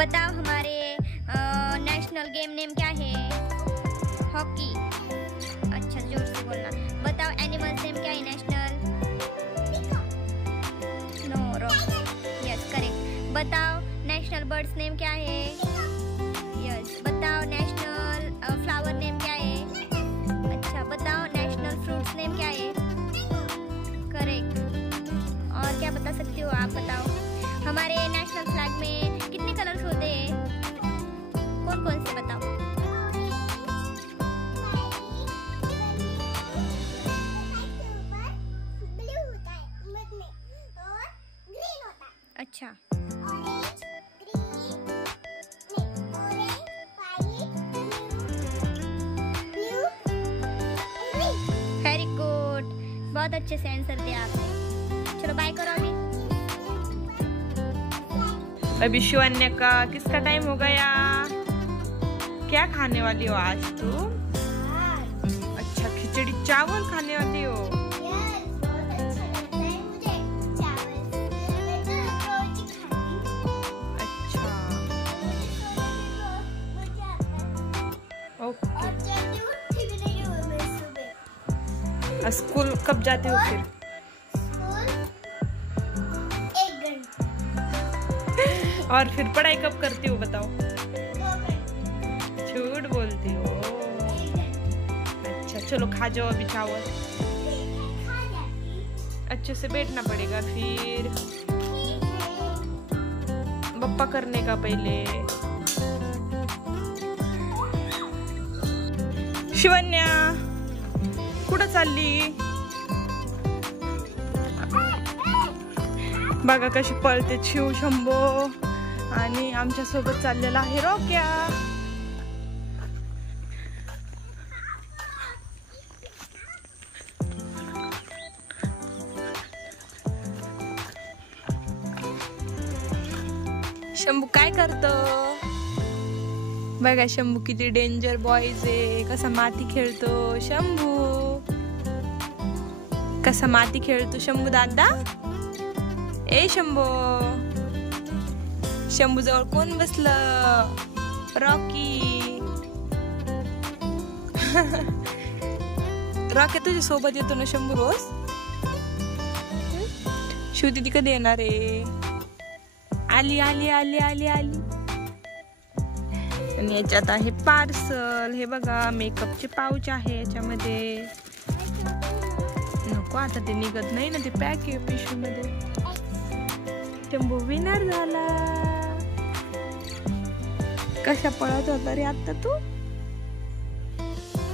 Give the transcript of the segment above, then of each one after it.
बताओ हमारे national game name क्या है? हॉकी। अच्छा, जोर से बोलना। बताओ एनिमल्स नेम क्या है national? No, wrong. Yes, correct. बताओ नेशनल बर्ड्स नेम क्या है? यस। बताओ नेशनल फ्लावर नेम क्या है? अच्छा। बताओ नेशनल फ्रूट्स नेम क्या है? करेक्ट। और क्या बता सकती हो आप? बताओ हमारे नेशनल फ्लैग में कितने कलर्स होते हैं? कौन कौन से बताओ? अच्छा, वेरी गुड, बहुत अच्छे से आंसर दिया आपने। चलो बाय करो अभी। अभी शिवन्या का किसका टाइम हो गया? क्या खाने वाली हो आज तुम? अच्छा, खिचड़ी चावल खाने वाली हो। बहुत अच्छा लगता है मुझे चावल। अच्छा, ओके। स्कूल कब जाते हो फिर? और फिर पढ़ाई कब करती हो बताओ? झूठ बोलती हो। अच्छा, चलो खा जाओ अभी चावल। अच्छे से बैठना पड़ेगा फिर। बप्पा करने का पहले। शिवन्या कुठं चालली? बघा कशी पळते शिव शंभो. आणि आमच्या सोबत चाललेला आहे रॉक्या. शंभू काय करतो? बघा शंभू किती डेंजर बॉयज आहे. कसा माती खेळतो शंभू. कसा माती खेळतो शंभू दादा. ए शंभू. शंभू जवळ कोण बसलं? रॉकी. रॉकी तुझ्या सोबत येतो ना शंभू रोज? शिव दीदी कधी येणार आहे? आली आली आली आली आली. आणि याच्यात आहे पार्सल. हे बघा मेकअपचे पाऊच आहे याच्यामध्ये. नको आता ते निघत नाही ना, ते पॅक आहे पिशवीमध्ये. शंभू विनर झाला. कशा पळत होता रे आता तू?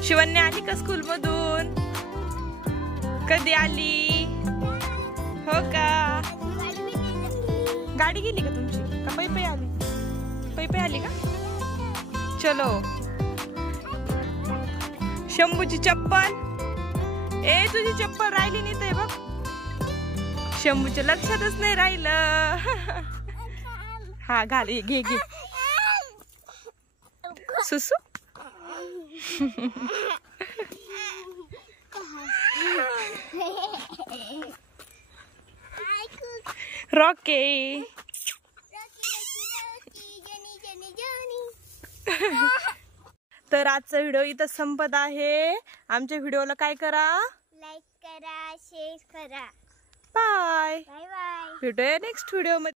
शिवन्या आली का स्कूल मधून? कधी आली? हो का? गाडी गेली का तुमची? का पै पै आली? पै पै आली का? चलो. शंभूची चप्पल. ए तुझी चप्पल राहिली नाही ते बघ. शंभूच्या लक्षातच नाही राहिलं. हा घाल, घे घे. सुसू. रॉकी. तर आजचा व्हिडिओ इथं संपत आहे. आमच्या व्हिडिओला काय करा? लाईक करा, शेअर करा. बाय. Bye bye. भेटूया नेक्स्ट व्हिडिओ मध्ये.